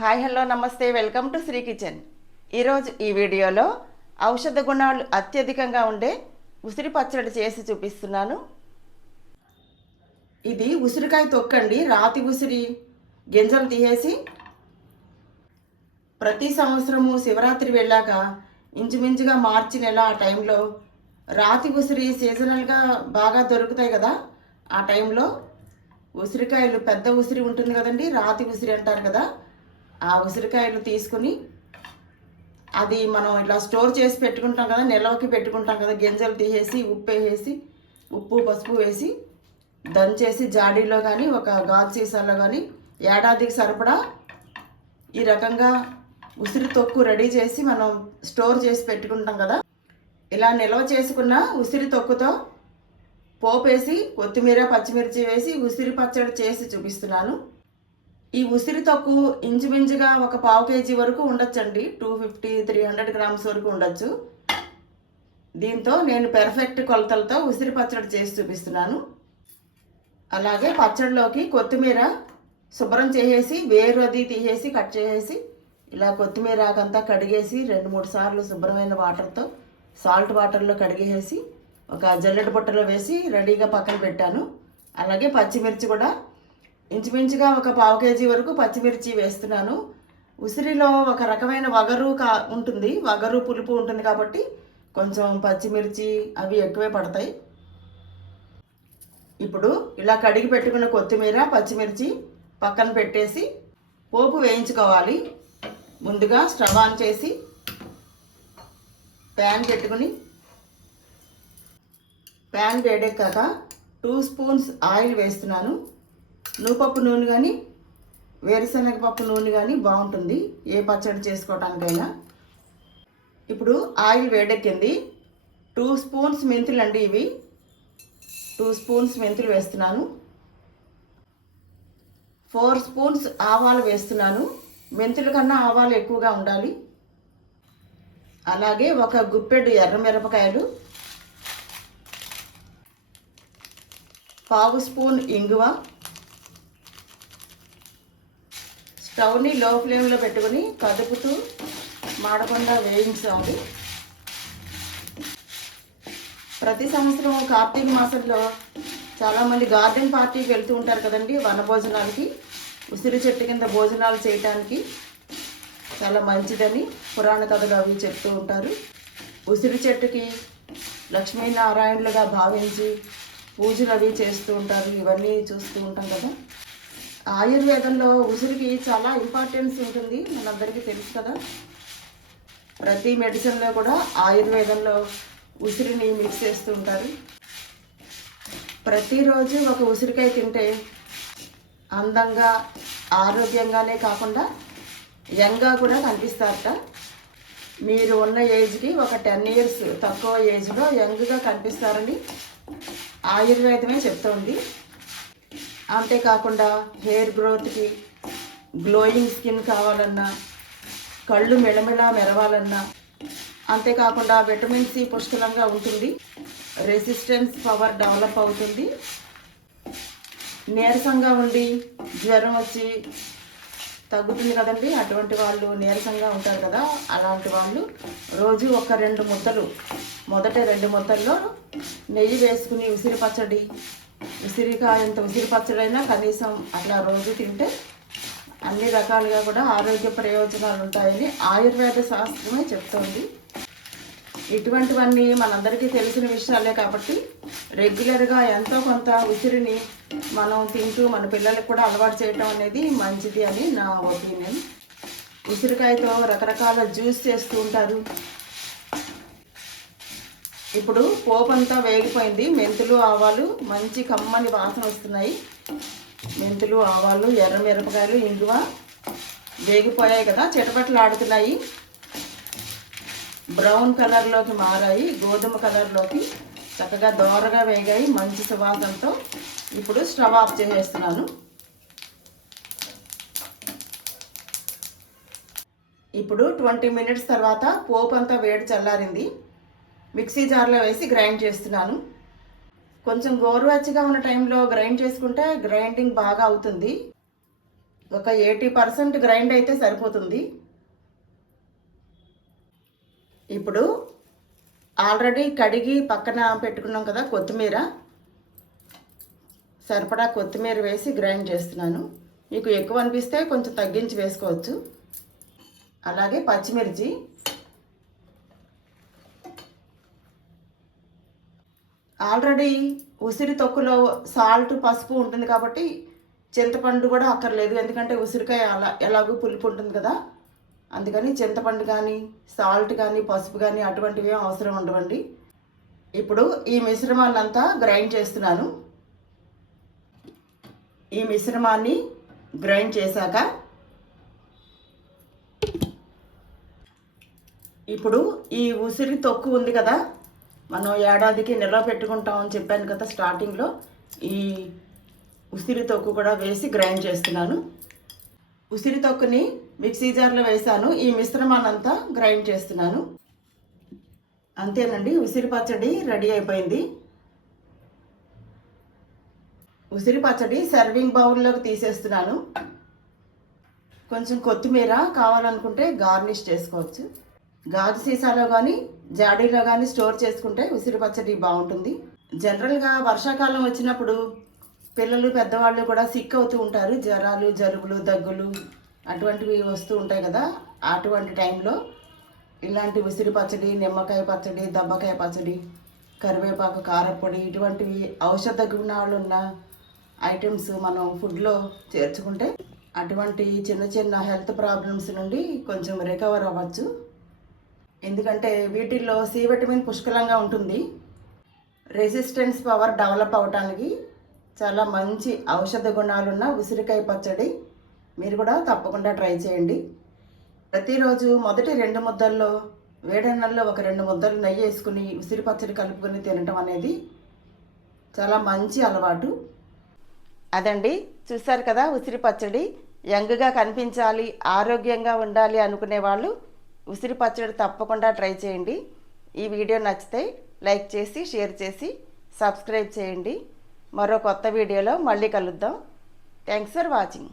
Hi hello నమస్తే welcome to Shri kitchen. ఈరోజు ఈ వీడియోలో ఔషధ గుణాలు అత్యధికంగా ఉండే ఉసిరి పచ్చడి చేసి చూపిస్తున్నాను. ఇది ఉసిరికాయ తొక్కండి, రాతి ఉసిరి గింజలు తీసేసి ప్రతి సంవత్సరము శివరాత్రి వెళ్ళాక ఇంచుమించుగా మార్చి నెల ఆ టైంలో రాతి ఉసిరి సీజనల్గా బాగా దొరుకుతాయి కదా. ఆ టైంలో ఉసిరికాయలు, పెద్ద ఉసిరి ఉంటుంది కదండి, రాతి ఉసిరి అంటారు కదా, ఆ ఉసిరికాయలు తీసుకుని అది మనం ఇలా స్టోర్ చేసి పెట్టుకుంటాం కదా, నిల్వకి పెట్టుకుంటాం కదా. గింజలు తీసేసి ఉప్పు వేసి, ఉప్పు పసుపు వేసి దంచేసి జాడీలో కానీ ఒక గాజు సీసాలో కానీ ఏడాదికి సరిపడా ఈ రకంగా ఉసిరి తొక్కు రెడీ చేసి మనం స్టోర్ చేసి పెట్టుకుంటాం కదా. ఇలా నిల్వ చేసుకున్న ఉసిరి తొక్కుతో పోపేసి కొత్తిమీర పచ్చిమిర్చి వేసి ఉసిరి పచ్చడి చేసి చూపిస్తున్నాను. ఈ ఉసిరి తొక్కు ఇంచుమించుగా ఒక పావు కేజీ వరకు ఉండొచ్చండి. 250-300 గ్రామ్స్ వరకు ఉండొచ్చు. దీంతో నేను పెర్ఫెక్ట్ కొలతలతో ఉసిరి పచ్చడి చేసి చూపిస్తున్నాను. అలాగే పచ్చడిలోకి కొత్తిమీర శుభ్రం చేసేసి వేరు అది తీసేసి కట్ చేసేసి ఇలా కొత్తిమీర ఆకంతా కడిగేసి 2-3 సార్లు శుభ్రమైన వాటర్తో సాల్ట్ వాటర్లో కడిగేసి ఒక జల్లెడ బుట్టలో వేసి రెడీగా పక్కన పెట్టాను. అలాగే పచ్చిమిర్చి కూడా ఇంచుమించుగా ఒక పావు కేజీ వరకు పచ్చిమిర్చి వేస్తున్నాను. ఉసిరిలో ఒక రకమైన వగరు ఉంటుంది, వగరు పులుపు ఉంటుంది కాబట్టి కొంచెం పచ్చిమిర్చి అవి ఎక్కువే పడతాయి. ఇప్పుడు ఇలా కడిగి పెట్టుకున్న కొత్తిమీర పచ్చిమిర్చి పక్కన పెట్టేసి పోపు వేయించుకోవాలి. ముందుగా స్టవ్ ఆన్ చేసి ప్యాన్ పెట్టుకుని ప్యాన్ వేడెక్కాక 2 స్పూన్స్ ఆయిల్ వేస్తున్నాను. నువ్వుపప్పు నూనె కానీ వేరుశనగపప్పు నూనె కానీ బాగుంటుంది ఏ పచ్చడి చేసుకోవటానికైనా. ఇప్పుడు ఆయిల్ వేడెక్కింది. 2 స్పూన్స్ మెంతులు అండి, ఇవి 2 స్పూన్స్ మెంతులు వేస్తున్నాను. 4 స్పూన్స్ ఆవాలు వేస్తున్నాను. మెంతుల కన్నా ఆవాలు ఎక్కువగా ఉండాలి. అలాగే ఒక గుప్పెడు ఎర్రమిరపకాయలు, పావు స్పూన్ ఇంగువ. స్టవ్ని లో ఫ్లేమ్లో పెట్టుకుని కదుపుతూ మాడకుండా వేయించాలి. ప్రతి సంవత్సరం కార్తీక మాసంలో చాలామంది గార్డెన్ పార్టీకి వెళ్తూ ఉంటారు కదండి, వన భోజనాలకి. ఉసిరి చెట్టు కింద భోజనాలు చేయటానికి చాలా మంచిదని పురాణ కథలు అవి చెప్తూ ఉంటారు. ఉసిరి చెట్టుకి లక్ష్మీనారాయణులుగా భావించి పూజలు అవి చేస్తూ ఉంటారు. ఇవన్నీ చూస్తూ ఉంటాం కదా. ఆయుర్వేదంలో ఉసిరికి చాలా ఇంపార్టెన్స్ ఉంటుంది, మనందరికీ తెలుసు కదా. ప్రతి మెడిసిన్లో కూడా ఆయుర్వేదంలో ఉసిరిని మిక్స్ చేస్తూ ఉంటారు. ప్రతిరోజు ఒక ఉసిరికాయ తింటే అందంగా ఆరోగ్యంగానే కాకుండా యంగ్గా కూడా కనిపిస్తారట. మీరు ఉన్న ఏజ్కి ఒక 10 ఇయర్స్ తక్కువ ఏజ్లో యంగ్గా కనిపిస్తారని ఆయుర్వేదమే చెప్తోంది. అంతేకాకుండా హెయిర్ గ్రోత్కి, గ్లోయింగ్ స్కిన్ కావాలన్నా, కళ్ళు మెళమెళ మెరవాలన్నా, అంతేకాకుండా విటమిన్ సి పుష్కలంగా ఉంటుంది, రెసిస్టెన్స్ పవర్ డెవలప్ అవుతుంది. నీరసంగా ఉండి జ్వరం వచ్చి తగ్గుతుంది కదండి, అటువంటి వాళ్ళు నీరసంగా ఉంటారు కదా, అలాంటి వాళ్ళు రోజు ఒక 2 ముద్దలు, మొదట 2 ముద్దల్లో నెయ్యి వేసుకుని ఉసిరి పచ్చడి, ఉసిరికాయంత ఉసిరి పచ్చడైనా కనీసం అట్లా రోజు తింటే అన్ని రకాలుగా కూడా ఆరోగ్య ప్రయోజనాలు ఉంటాయని ఆయుర్వేద శాస్త్రమే చెప్తోంది. ఇటువంటివన్నీ మనందరికీ తెలిసిన విషయాలే కాబట్టి రెగ్యులర్గా ఎంతో కొంత ఉసిరిని మనం తింటూ మన పిల్లలకు కూడా అలవాటు చేయటం అనేది మంచిది అని నా ఒపీనియన్. ఉసిరికాయతో రకరకాల జ్యూస్ చేస్తూ ఉంటారు. ఇప్పుడు పోపు అంతా వేగిపోయింది. మెంతులు ఆవాలు మంచి కమ్మని వాసన వస్తున్నాయి. మెంతులు ఆవాలు ఎర్రమిరపకాయలు ఇంగువ వేగిపోయాయి కదా, చిటపటలు ఆడుతున్నాయి, బ్రౌన్ కలర్లోకి మారాయి, గోధుమ కలర్లోకి చక్కగా దోరగా వేగాయి మంచి సువాసనతో. ఇప్పుడు స్టవ్ ఆఫ్ చేసేస్తున్నాను. ఇప్పుడు 20 మినిట్స్ తర్వాత పోపు అంతా వేడి చల్లారింది. మిక్సీ జార్లో వేసి గ్రైండ్ చేస్తున్నాను. కొంచెం గోరువెచ్చగా ఉన్న టైంలో గ్రైండ్ చేసుకుంటే గ్రైండింగ్ బాగా అవుతుంది. ఒక 80% గ్రైండ్ అయితే సరిపోతుంది. ఇప్పుడు ఆల్రెడీ కడిగి పక్కన పెట్టుకున్నాం కదా కొత్తిమీర, సరిపడా కొత్తిమీర వేసి గ్రైండ్ చేస్తున్నాను. మీకు ఎక్కువ అనిపిస్తే కొంచెం తగ్గించి వేసుకోవచ్చు. అలాగే పచ్చిమిర్చి, ఆల్రెడీ ఉసిరి తొక్కులో సాల్ట్ పసుపు ఉంటుంది కాబట్టి చింతపండు కూడా అక్కర్లేదు, ఎందుకంటే ఉసిరికాయ ఎలాగూ పులుపు ఉంటుంది కదా, అందుకని చింతపండు కానీ సాల్ట్ కానీ పసుపు కానీ అటువంటివి ఏం అవసరం ఉండవండి. ఇప్పుడు ఈ మిశ్రమాన్ని అంతా గ్రైండ్ చేస్తున్నాను. ఈ మిశ్రమాన్ని గ్రైండ్ చేశాక ఇప్పుడు ఈ ఉసిరి తొక్కు ఉంది కదా, మనం ఏడాదికి నిల్వ పెట్టుకుంటామని చెప్పాను కదా స్టార్టింగ్లో, ఈ ఉసిరి తొక్కు కూడా వేసి గ్రైండ్ చేస్తున్నాను. ఉసిరి తొక్కుని మిక్సీ జార్లో వేసాను. ఈ మిశ్రమాన్ని అంతా గ్రైండ్ చేస్తున్నాను. అంతేనండి, ఉసిరి పచ్చడి రెడీ అయిపోయింది. ఉసిరి పచ్చడి సర్వింగ్ బౌల్లోకి తీసేస్తున్నాను. కొంచెం కొత్తిమీర కావాలనుకుంటే గార్నిష్ చేసుకోవచ్చు. గాజు సీసాలో కానీ జాడీలో కానీ స్టోర్ చేసుకుంటే ఉసిరి పచ్చడి బాగుంటుంది. జనరల్గా వర్షాకాలం వచ్చినప్పుడు పిల్లలు పెద్దవాళ్ళు కూడా సిక్ అవుతూ ఉంటారు. జ్వరాలు, జలుబులు, దగ్గులు అటువంటివి వస్తూ ఉంటాయి కదా, అటువంటి టైంలో ఇలాంటి ఉసిరి పచ్చడి, నిమ్మకాయ పచ్చడి, దబ్బకాయ పచ్చడి, కరివేపాకు కారపొడి ఇటువంటివి ఔషధ గుణాలు ఉన్న ఐటమ్స్ మనం ఫుడ్లో చేర్చుకుంటే అటువంటి చిన్న చిన్న హెల్త్ ప్రాబ్లమ్స్ నుండి కొంచెం రికవర్ అవ్వచ్చు. ఎందుకంటే వీటిల్లో సి విటమిన్ పుష్కలంగా ఉంటుంది. రెసిస్టెన్స్ పవర్ డెవలప్ అవడానికి చాలా మంచి ఔషధ గుణాలున్న ఉసిరికాయ పచ్చడి మీరు కూడా తప్పకుండా ట్రై చేయండి. ప్రతిరోజు మొదటి 2 ముద్దల్లో వేడన్నల్లో ఒక 2 ముద్దలు నెయ్యి వేసుకుని ఉసిరి పచ్చడి కలుపుకొని తినటం అనేది చాలా మంచి అలవాటు. అదండి, చూశారు కదా ఉసిరి పచ్చడి. యంగ్గా కనిపించాలి, ఆరోగ్యంగా ఉండాలి అనుకునే వాళ్ళు ఉసిరి పచ్చడి తప్పకుండా ట్రై చేయండి. ఈ వీడియో నచ్చితే లైక్ చేసి షేర్ చేసి సబ్స్క్రైబ్ చేయండి. మరో కొత్త వీడియోలో మళ్ళీ కలుద్దాం. Thanks for watching.